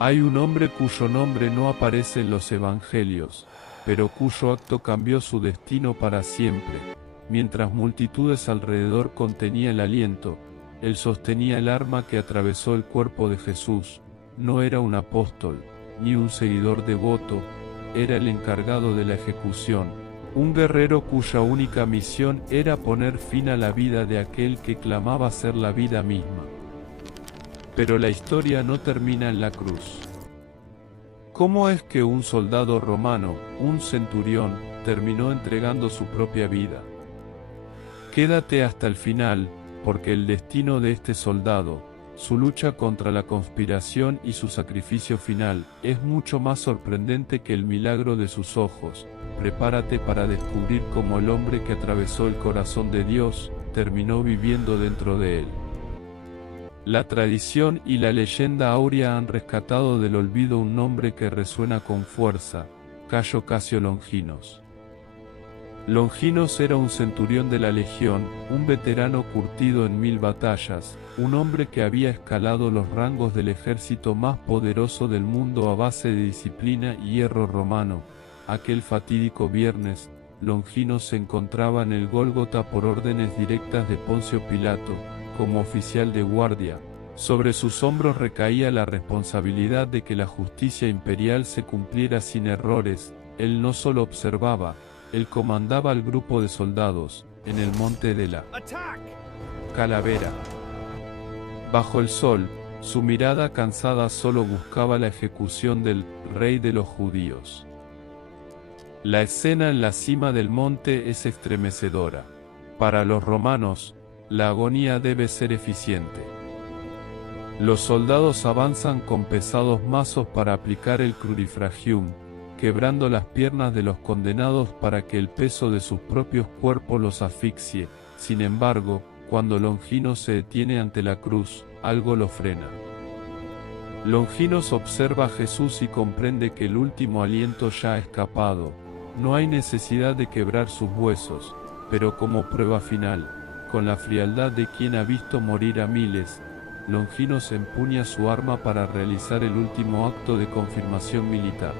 Hay un hombre cuyo nombre no aparece en los evangelios, pero cuyo acto cambió su destino para siempre. Mientras multitudes alrededor contenía el aliento, él sostenía el arma que atravesó el cuerpo de Jesús. No era un apóstol, ni un seguidor devoto, era el encargado de la ejecución, un guerrero cuya única misión era poner fin a la vida de aquel que clamaba ser la vida misma. Pero la historia no termina en la cruz. ¿Cómo es que un soldado romano, un centurión, terminó entregando su propia vida? Quédate hasta el final, porque el destino de este soldado, su lucha contra la conspiración y su sacrificio final, es mucho más sorprendente que el milagro de sus ojos. Prepárate para descubrir cómo el hombre que atravesó el corazón de Dios, terminó viviendo dentro de él. La tradición y la leyenda áurea han rescatado del olvido un nombre que resuena con fuerza: Cayo Casio Longinos. Longinos era un centurión de la legión, un veterano curtido en 1000 batallas, un hombre que había escalado los rangos del ejército más poderoso del mundo a base de disciplina y hierro romano. Aquel fatídico viernes, Longinos se encontraba en el Gólgota por órdenes directas de Poncio Pilato, como oficial de guardia. Sobre sus hombros recaía la responsabilidad de que la justicia imperial se cumpliera sin errores. Él no solo observaba, él comandaba al grupo de soldados, en el monte de la Calavera. Bajo el sol, su mirada cansada solo buscaba la ejecución del rey de los judíos. La escena en la cima del monte es estremecedora. Para los romanos, la agonía debe ser eficiente. Los soldados avanzan con pesados mazos para aplicar el crurifragium, quebrando las piernas de los condenados para que el peso de sus propios cuerpos los asfixie. Sin embargo, cuando Longinos se detiene ante la cruz, algo lo frena. Longinos observa a Jesús y comprende que el último aliento ya ha escapado. No hay necesidad de quebrar sus huesos, pero como prueba final, con la frialdad de quien ha visto morir a miles, Longinos empuña su arma para realizar el último acto de confirmación militar.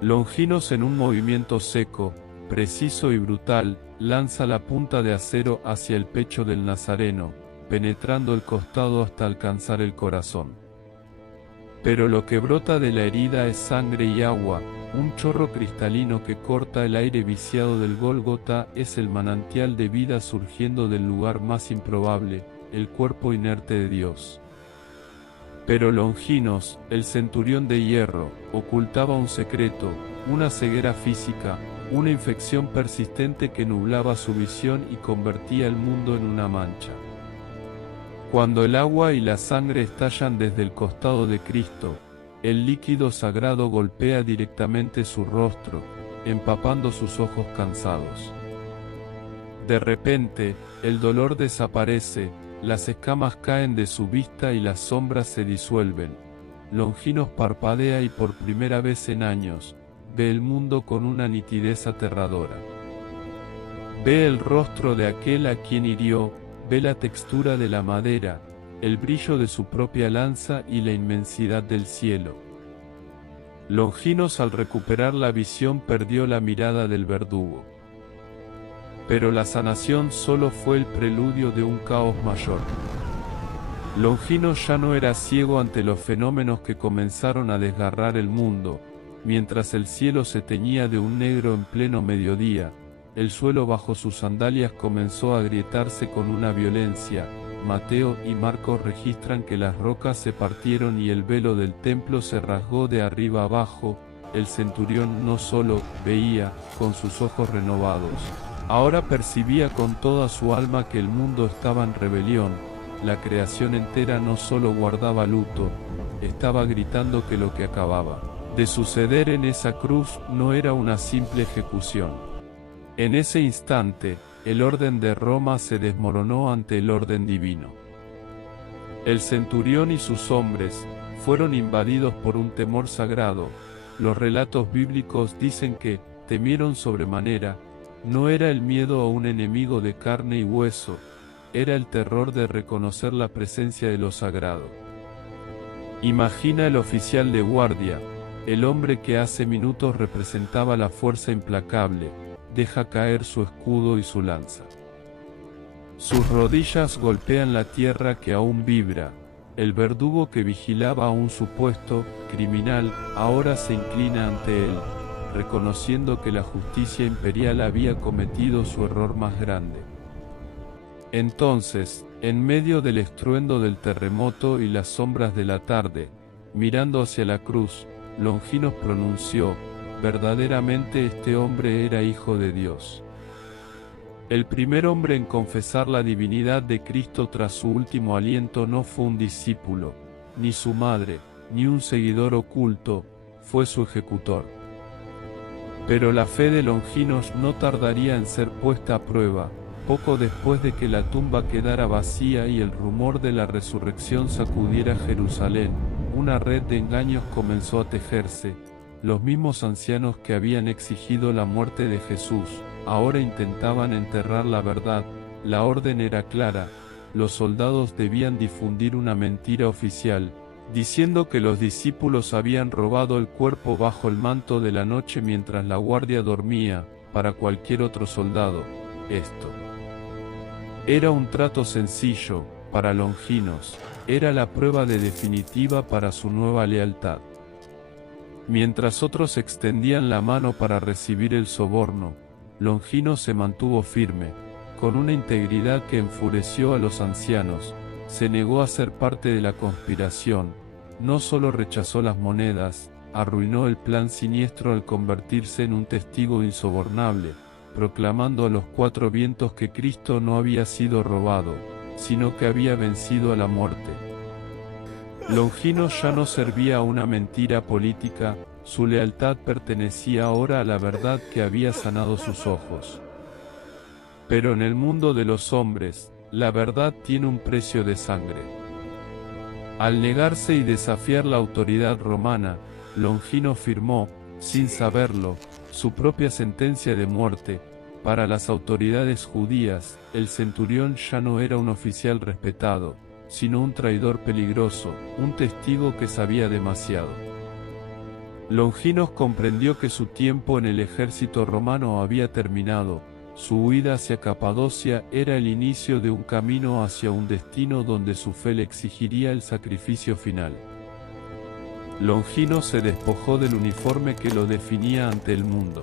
Longinos, en un movimiento seco, preciso y brutal, lanza la punta de acero hacia el pecho del nazareno, penetrando el costado hasta alcanzar el corazón. Pero lo que brota de la herida es sangre y agua. Un chorro cristalino que corta el aire viciado del Gólgota es el manantial de vida surgiendo del lugar más improbable, el cuerpo inerte de Dios. Pero Longinos, el centurión de hierro, ocultaba un secreto, una ceguera física, una infección persistente que nublaba su visión y convertía el mundo en una mancha. Cuando el agua y la sangre estallan desde el costado de Cristo, el líquido sagrado golpea directamente su rostro, empapando sus ojos cansados. De repente, el dolor desaparece, las escamas caen de su vista y las sombras se disuelven. Longinos parpadea y por primera vez en años, ve el mundo con una nitidez aterradora. Ve el rostro de aquel a quien hirió, ve la textura de la madera, el brillo de su propia lanza y la inmensidad del cielo. Longinos, al recuperar la visión, perdió la mirada del verdugo. Pero la sanación solo fue el preludio de un caos mayor. Longinos ya no era ciego ante los fenómenos que comenzaron a desgarrar el mundo. Mientras el cielo se teñía de un negro en pleno mediodía, el suelo bajo sus sandalias comenzó a agrietarse con una violencia. Mateo y Marcos registran que las rocas se partieron y el velo del templo se rasgó de arriba abajo. El centurión no solo veía con sus ojos renovados, ahora percibía con toda su alma que el mundo estaba en rebelión. La creación entera no solo guardaba luto, estaba gritando que lo que acababa de suceder en esa cruz no era una simple ejecución. En ese instante, el orden de Roma se desmoronó ante el orden divino. El centurión y sus hombres fueron invadidos por un temor sagrado. Los relatos bíblicos dicen que temieron sobremanera. No era el miedo a un enemigo de carne y hueso, era el terror de reconocer la presencia de lo sagrado. Imagina el oficial de guardia, el hombre que hace minutos representaba la fuerza implacable, deja caer su escudo y su lanza. Sus rodillas golpean la tierra que aún vibra. El verdugo que vigilaba a un supuesto criminal ahora se inclina ante él, reconociendo que la justicia imperial había cometido su error más grande. Entonces, en medio del estruendo del terremoto y las sombras de la tarde, mirando hacia la cruz, Longinos pronunció: verdaderamente este hombre era hijo de Dios. El primer hombre en confesar la divinidad de Cristo tras su último aliento no fue un discípulo, ni su madre, ni un seguidor oculto, fue su ejecutor. Pero la fe de Longinos no tardaría en ser puesta a prueba. Poco después de que la tumba quedara vacía y el rumor de la resurrección sacudiera Jerusalén, una red de engaños comenzó a tejerse. Los mismos ancianos que habían exigido la muerte de Jesús, ahora intentaban enterrar la verdad. La orden era clara: los soldados debían difundir una mentira oficial, diciendo que los discípulos habían robado el cuerpo bajo el manto de la noche mientras la guardia dormía. Para cualquier otro soldado, esto era un trato sencillo. Para Longinos, era la prueba definitiva para su nueva lealtad. Mientras otros extendían la mano para recibir el soborno, Longinos se mantuvo firme, con una integridad que enfureció a los ancianos. Se negó a ser parte de la conspiración. No solo rechazó las monedas, arruinó el plan siniestro al convertirse en un testigo insobornable, proclamando a los cuatro vientos que Cristo no había sido robado, sino que había vencido a la muerte. Longinos ya no servía a una mentira política, su lealtad pertenecía ahora a la verdad que había sanado sus ojos. Pero en el mundo de los hombres, la verdad tiene un precio de sangre. Al negarse y desafiar la autoridad romana, Longinos firmó, sin saberlo, su propia sentencia de muerte. Para las autoridades judías, el centurión ya no era un oficial respetado, sino un traidor peligroso, un testigo que sabía demasiado. Longinos comprendió que su tiempo en el ejército romano había terminado. Su huida hacia Capadocia era el inicio de un camino hacia un destino donde su fe le exigiría el sacrificio final. Longinos se despojó del uniforme que lo definía ante el mundo.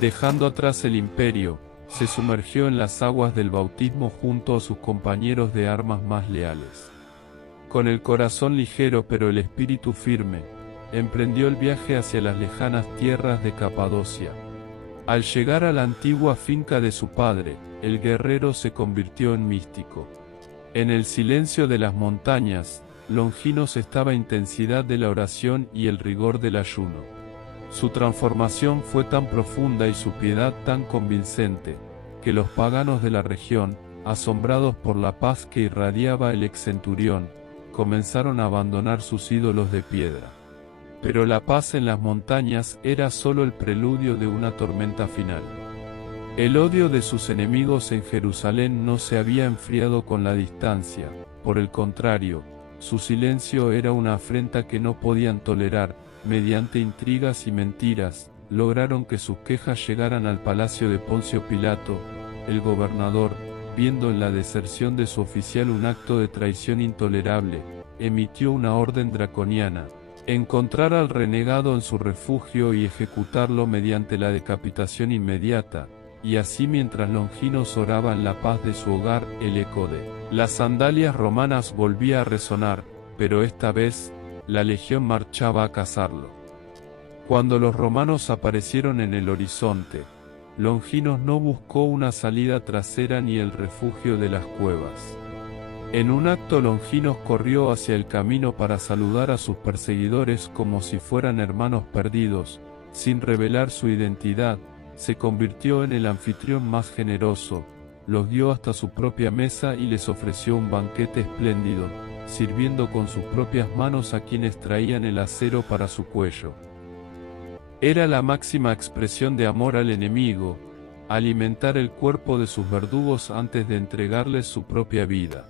Dejando atrás el imperio, se sumergió en las aguas del bautismo junto a sus compañeros de armas más leales. Con el corazón ligero pero el espíritu firme, emprendió el viaje hacia las lejanas tierras de Capadocia. Al llegar a la antigua finca de su padre, el guerrero se convirtió en místico. En el silencio de las montañas, Longinos estaba intensidad de la oración y el rigor del ayuno. Su transformación fue tan profunda y su piedad tan convincente, que los paganos de la región, asombrados por la paz que irradiaba el ex-centurión, comenzaron a abandonar sus ídolos de piedra. Pero la paz en las montañas era solo el preludio de una tormenta final. El odio de sus enemigos en Jerusalén no se había enfriado con la distancia, por el contrario, su silencio era una afrenta que no podían tolerar. Mediante intrigas y mentiras, lograron que sus quejas llegaran al palacio de Poncio Pilato. El gobernador, viendo en la deserción de su oficial un acto de traición intolerable, emitió una orden draconiana: encontrar al renegado en su refugio y ejecutarlo mediante la decapitación inmediata. Y así, mientras Longinos oraba en la paz de su hogar, el eco de las sandalias romanas volvía a resonar, pero esta vez, la legión marchaba a cazarlo. Cuando los romanos aparecieron en el horizonte, Longinos no buscó una salida trasera ni el refugio de las cuevas. En un acto, Longinos corrió hacia el camino para saludar a sus perseguidores como si fueran hermanos perdidos. Sin revelar su identidad, se convirtió en el anfitrión más generoso, los guió hasta su propia mesa y les ofreció un banquete espléndido, sirviendo con sus propias manos a quienes traían el acero para su cuello. Era la máxima expresión de amor al enemigo, alimentar el cuerpo de sus verdugos antes de entregarles su propia vida.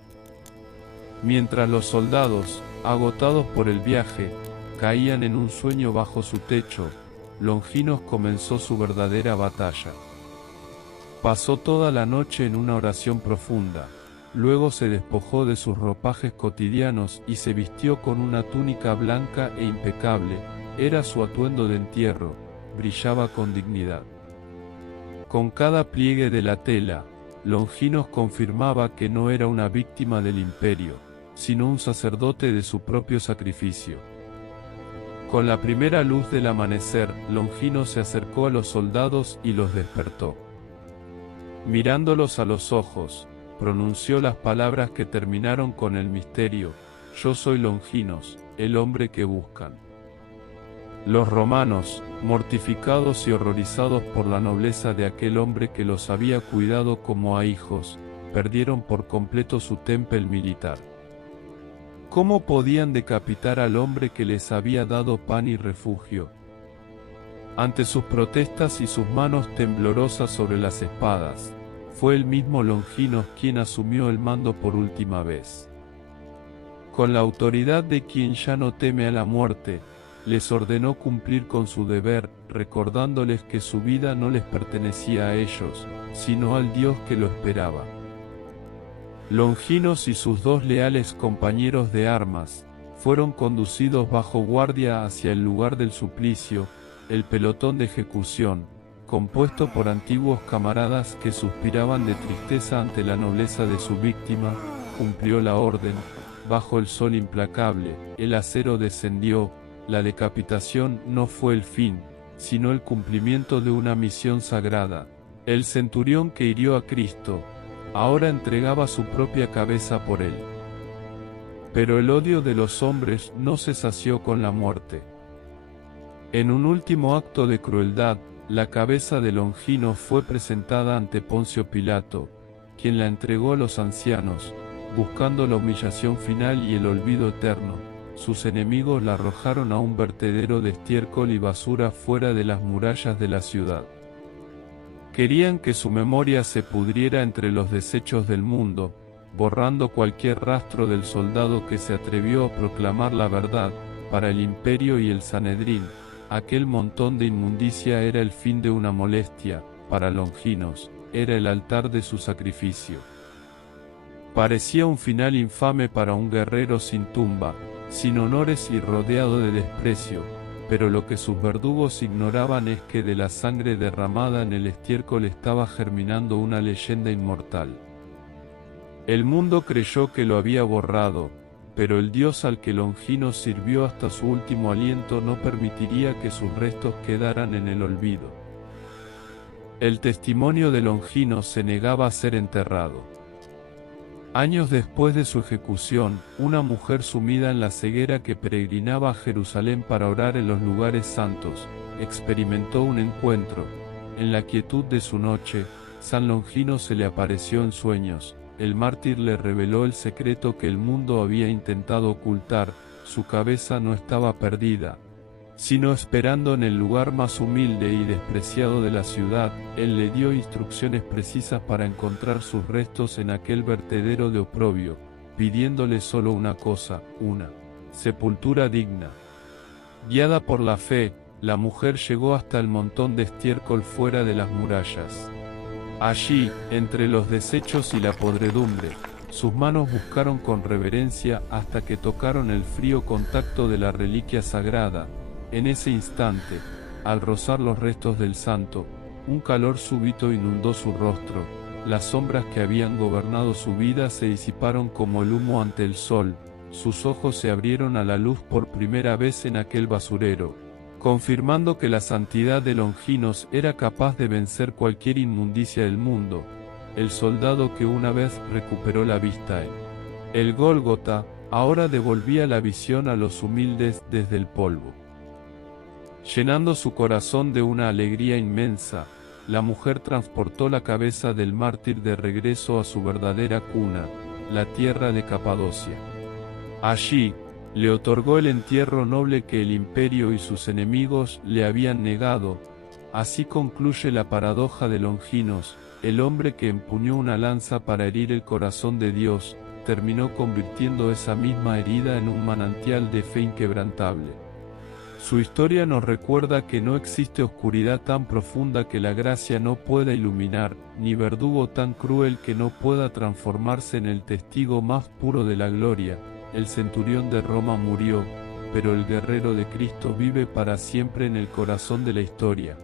Mientras los soldados, Agotados por el viaje, caían en un sueño bajo su techo. Longinos comenzó su verdadera batalla. Pasó toda la noche en una oración profunda. Luego se despojó de sus ropajes cotidianos y se vistió con una túnica blanca e impecable. Era su atuendo de entierro, brillaba con dignidad. Con cada pliegue de la tela, Longinos confirmaba que no era una víctima del imperio, sino un sacerdote de su propio sacrificio. Con la primera luz del amanecer, Longinos se acercó a los soldados y los despertó. Mirándolos a los ojos, pronunció las palabras que terminaron con el misterio: yo soy Longinos, el hombre que buscan. Los romanos, mortificados y horrorizados por la nobleza de aquel hombre que los había cuidado como a hijos, perdieron por completo su temple militar. ¿Cómo podían decapitar al hombre que les había dado pan y refugio? Ante sus protestas y sus manos temblorosas sobre las espadas, fue el mismo Longinos quien asumió el mando por última vez. Con la autoridad de quien ya no teme a la muerte, les ordenó cumplir con su deber, recordándoles que su vida no les pertenecía a ellos, sino al Dios que lo esperaba. Longinos y sus dos leales compañeros de armas, fueron conducidos bajo guardia hacia el lugar del suplicio, el pelotón de ejecución, compuesto por antiguos camaradas que suspiraban de tristeza ante la nobleza de su víctima, cumplió la orden. Bajo el sol implacable, el acero descendió. La decapitación no fue el fin, sino el cumplimiento de una misión sagrada. El centurión que hirió a Cristo, ahora entregaba su propia cabeza por él. Pero el odio de los hombres no se sació con la muerte. En un último acto de crueldad, la cabeza de Longinos fue presentada ante Poncio Pilato, quien la entregó a los ancianos, buscando la humillación final y el olvido eterno. Sus enemigos la arrojaron a un vertedero de estiércol y basura fuera de las murallas de la ciudad. Querían que su memoria se pudriera entre los desechos del mundo, borrando cualquier rastro del soldado que se atrevió a proclamar la verdad. Para el imperio y el Sanedrín, aquel montón de inmundicia era el fin de una molestia; para Longinos, era el altar de su sacrificio. Parecía un final infame para un guerrero sin tumba, sin honores y rodeado de desprecio, pero lo que sus verdugos ignoraban es que de la sangre derramada en el estiércol estaba germinando una leyenda inmortal. El mundo creyó que lo había borrado, pero el Dios al que Longinos sirvió hasta su último aliento no permitiría que sus restos quedaran en el olvido. El testimonio de Longinos se negaba a ser enterrado. Años después de su ejecución, una mujer sumida en la ceguera que peregrinaba a Jerusalén para orar en los lugares santos, experimentó un encuentro. En la quietud de su noche, San Longinos se le apareció en sueños. El mártir le reveló el secreto que el mundo había intentado ocultar: su cabeza no estaba perdida, sino esperando en el lugar más humilde y despreciado de la ciudad. Él le dio instrucciones precisas para encontrar sus restos en aquel vertedero de oprobio, pidiéndole solo una cosa: una sepultura digna. Guiada por la fe, la mujer llegó hasta el montón de estiércol fuera de las murallas. Allí, entre los desechos y la podredumbre, sus manos buscaron con reverencia hasta que tocaron el frío contacto de la reliquia sagrada. En ese instante, al rozar los restos del santo, un calor súbito inundó su rostro. Las sombras que habían gobernado su vida se disiparon como el humo ante el sol. Sus ojos se abrieron a la luz por primera vez en aquel basurero, confirmando que la santidad de Longinos era capaz de vencer cualquier inmundicia del mundo. El soldado que una vez recuperó la vista en el Gólgota, ahora devolvía la visión a los humildes desde el polvo. Llenando su corazón de una alegría inmensa, la mujer transportó la cabeza del mártir de regreso a su verdadera cuna, la tierra de Capadocia. Allí, le otorgó el entierro noble que el imperio y sus enemigos le habían negado. Así concluye la paradoja de Longinos, el hombre que empuñó una lanza para herir el corazón de Dios, terminó convirtiendo esa misma herida en un manantial de fe inquebrantable. Su historia nos recuerda que no existe oscuridad tan profunda que la gracia no pueda iluminar, ni verdugo tan cruel que no pueda transformarse en el testigo más puro de la gloria. El centurión de Roma murió, pero el guerrero de Cristo vive para siempre en el corazón de la historia.